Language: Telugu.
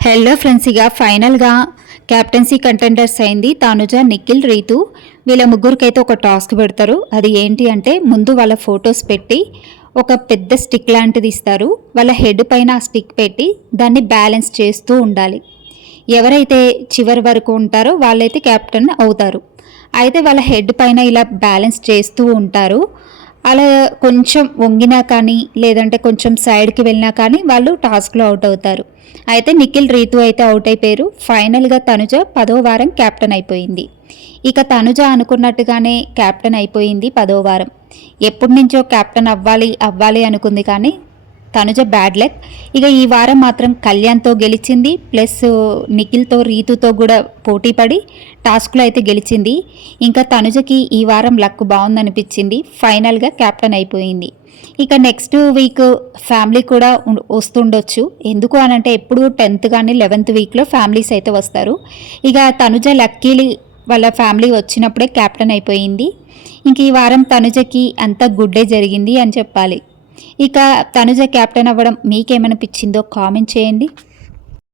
హలో ఫ్రెండ్స్, ఇక ఫైనల్గా క్యాప్టెన్సీ కంటెండర్స్ అయింది తనుజ, నిఖిల్, రీతు. వీళ్ళ ముగ్గురికైతే ఒక టాస్క్ పెడతారు. అది ఏంటి అంటే, ముందు వాళ్ళ ఫొటోస్ పెట్టి ఒక పెద్ద స్టిక్ లాంటిది ఇస్తారు. వాళ్ళ హెడ్ పైన ఆ స్టిక్ పెట్టి దాన్ని బ్యాలెన్స్ చేస్తూ ఉండాలి. ఎవరైతే చివరి వరకు ఉంటారో వాళ్ళైతే క్యాప్టెన్ అవుతారు. అయితే వాళ్ళ హెడ్ పైన ఇలా బ్యాలెన్స్ చేస్తూ ఉంటారు. అలా కొంచెం వంగినా కానీ, లేదంటే కొంచెం సైడ్కి వెళ్ళినా కానీ వాళ్ళు టాస్క్లో అవుట్ అవుతారు. అయితే నిఖిల్, రీతు అయితే అవుట్ అయిపోయారు. ఫైనల్గా తనుజ 10వ వారం క్యాప్టెన్ అయిపోయింది. ఇక తనుజ అనుకున్నట్టుగానే క్యాప్టెన్ అయిపోయింది 10వ వారం. ఎప్పటి నుంచో క్యాప్టెన్ అవ్వాలి అవ్వాలి అనుకుంది, కానీ తనుజ బ్యాడ్ లక్. ఇక ఈ వారం మాత్రం కళ్యాణ్తో గెలిచింది, ప్లస్ నిఖిల్తో, రీతుతో కూడా పోటీ పడి టాస్క్లో అయితే గెలిచింది. ఇంకా తనుజకి ఈ వారం లక్ బాగుందనిపించింది, ఫైనల్గా క్యాప్టెన్ అయిపోయింది. ఇక నెక్స్ట్ వీక్ ఫ్యామిలీ కూడా వస్తుండొచ్చు. ఎందుకు అనంటే ఎప్పుడు 10th కానీ 11th వీక్లో ఫ్యామిలీస్ అయితే వస్తారు. ఇక తనుజ లక్కీలీ వాళ్ళ ఫ్యామిలీ వచ్చినప్పుడే క్యాప్టెన్ అయిపోయింది. ఇంక ఈ వారం తనుజకి అంత గుడ్డే జరిగింది అని చెప్పాలి. ఇక తనుజ క్యాప్టెన్ అవ్వడం మీకేమనిపించిందో కామెంట్ చేయండి.